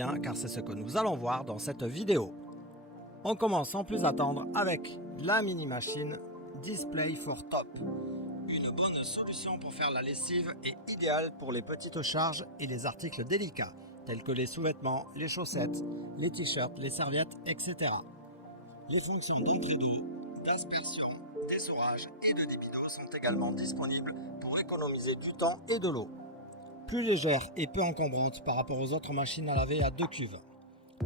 bien car c'est ce que nous allons voir dans cette vidéo. On commence sans plus attendre avec la mini machine Display for Top. Une bonne solution pour faire la lessive et idéale pour les petites charges et les articles délicats tels que les sous-vêtements, les chaussettes, les t-shirts, les serviettes, etc. Les fonctions d'entrée d'eau, d'aspersion, d'essorage et de débit d'eau sont également disponibles pour économiser du temps et de l'eau. Plus légère et peu encombrante par rapport aux autres machines à laver à 2 cuves.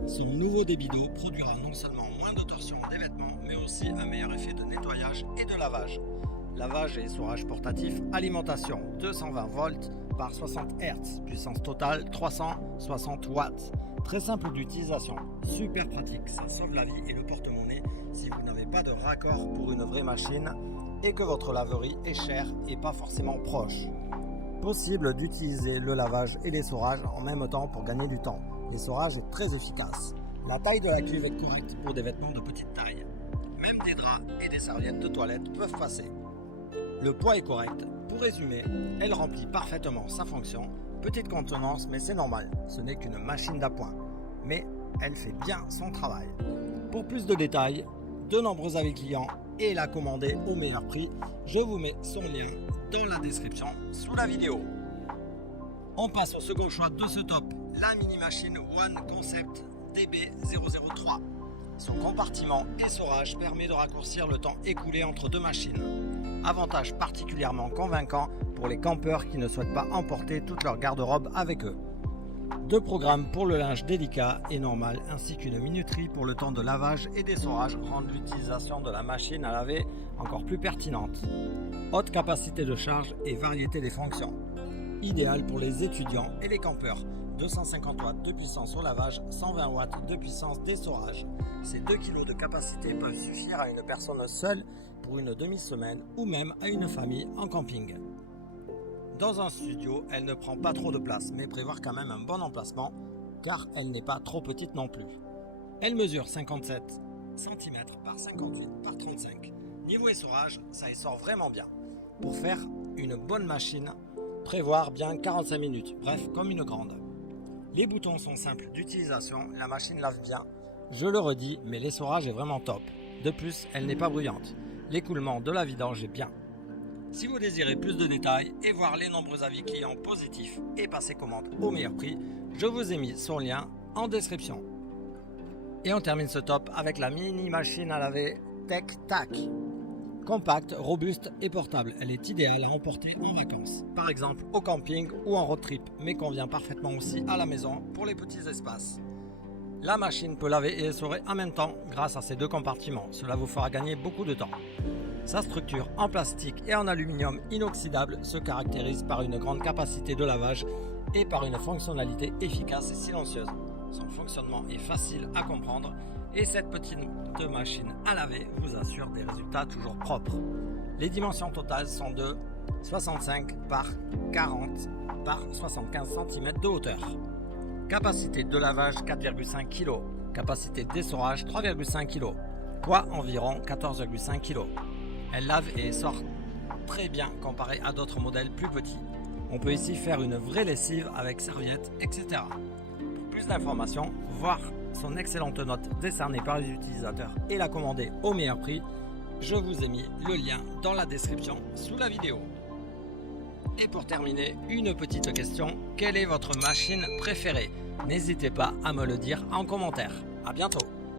Son nouveau débit d'eau produira non seulement moins de torsion des vêtements, mais aussi un meilleur effet de nettoyage et de lavage. Lavage et essorage portatif, alimentation 220 volts par 60 Hz, puissance totale 360 watts. Très simple d'utilisation, super pratique, ça sauve la vie et le porte-monnaie si vous n'avez pas de raccord pour une vraie machine et que votre laverie est chère et pas forcément proche. Possible d'utiliser le lavage et l'essorage en même temps pour gagner du temps. L'essorage est très efficace. La taille de la cuve est correcte pour des vêtements de petite taille. Même des draps et des serviettes de toilette peuvent passer. Le poids est correct. Pour résumer, elle remplit parfaitement sa fonction. Petite contenance, mais c'est normal. Ce n'est qu'une machine d'appoint. Mais elle fait bien son travail. Pour plus de détails, de nombreux avis clients et la commander au meilleur prix, je vous mets son lien dans la description sous la vidéo. On passe au second choix de ce top, la mini machine One Concept DB003. Son compartiment essorage permet de raccourcir le temps écoulé entre deux machines. Avantage particulièrement convaincant pour les campeurs qui ne souhaitent pas emporter toute leur garde-robe avec eux. 2 programmes pour le linge délicat et normal ainsi qu'une minuterie pour le temps de lavage et d'essorage rendent l'utilisation de la machine à laver encore plus pertinente. Haute capacité de charge et variété des fonctions. Idéal pour les étudiants et les campeurs. 250 watts de puissance au lavage, 120 watts de puissance d'essorage. Ces 2 kg de capacité peuvent suffire à une personne seule pour une demi-semaine ou même à une famille en camping. Dans un studio, elle ne prend pas trop de place, mais prévoir quand même un bon emplacement, car elle n'est pas trop petite non plus. Elle mesure 57 cm par 58 par 35. Niveau essorage, ça essore vraiment bien. Pour faire une bonne machine, prévoir bien 45 minutes, bref, comme une grande. Les boutons sont simples d'utilisation, la machine lave bien. Je le redis, mais l'essorage est vraiment top. De plus, elle n'est pas bruyante. L'écoulement de la vidange est bien. Si vous désirez plus de détails et voir les nombreux avis clients positifs et passer commande au meilleur prix, je vous ai mis son lien en description. Et on termine ce top avec la mini machine à laver Tech Tac. Compacte, robuste et portable, elle est idéale à emporter en vacances, par exemple au camping ou en road trip, mais convient parfaitement aussi à la maison pour les petits espaces. La machine peut laver et essorer en même temps grâce à ces 2 compartiments, cela vous fera gagner beaucoup de temps. Sa structure en plastique et en aluminium inoxydable se caractérise par une grande capacité de lavage et par une fonctionnalité efficace et silencieuse. Son fonctionnement est facile à comprendre et cette petite machine à laver vous assure des résultats toujours propres. Les dimensions totales sont de 65 par 40 par 75 cm de hauteur. Capacité de lavage 4,5 kg. Capacité d'essorage 3,5 kg. Poids environ 14,5 kg. Elle lave et essore très bien comparé à d'autres modèles plus petits. On peut ici faire une vraie lessive avec serviettes, etc. Pour plus d'informations, voir son excellente note décernée par les utilisateurs et la commander au meilleur prix, je vous ai mis le lien dans la description sous la vidéo. Et pour terminer, une petite question, quelle est votre machine préférée? N'hésitez pas à me le dire en commentaire. À bientôt.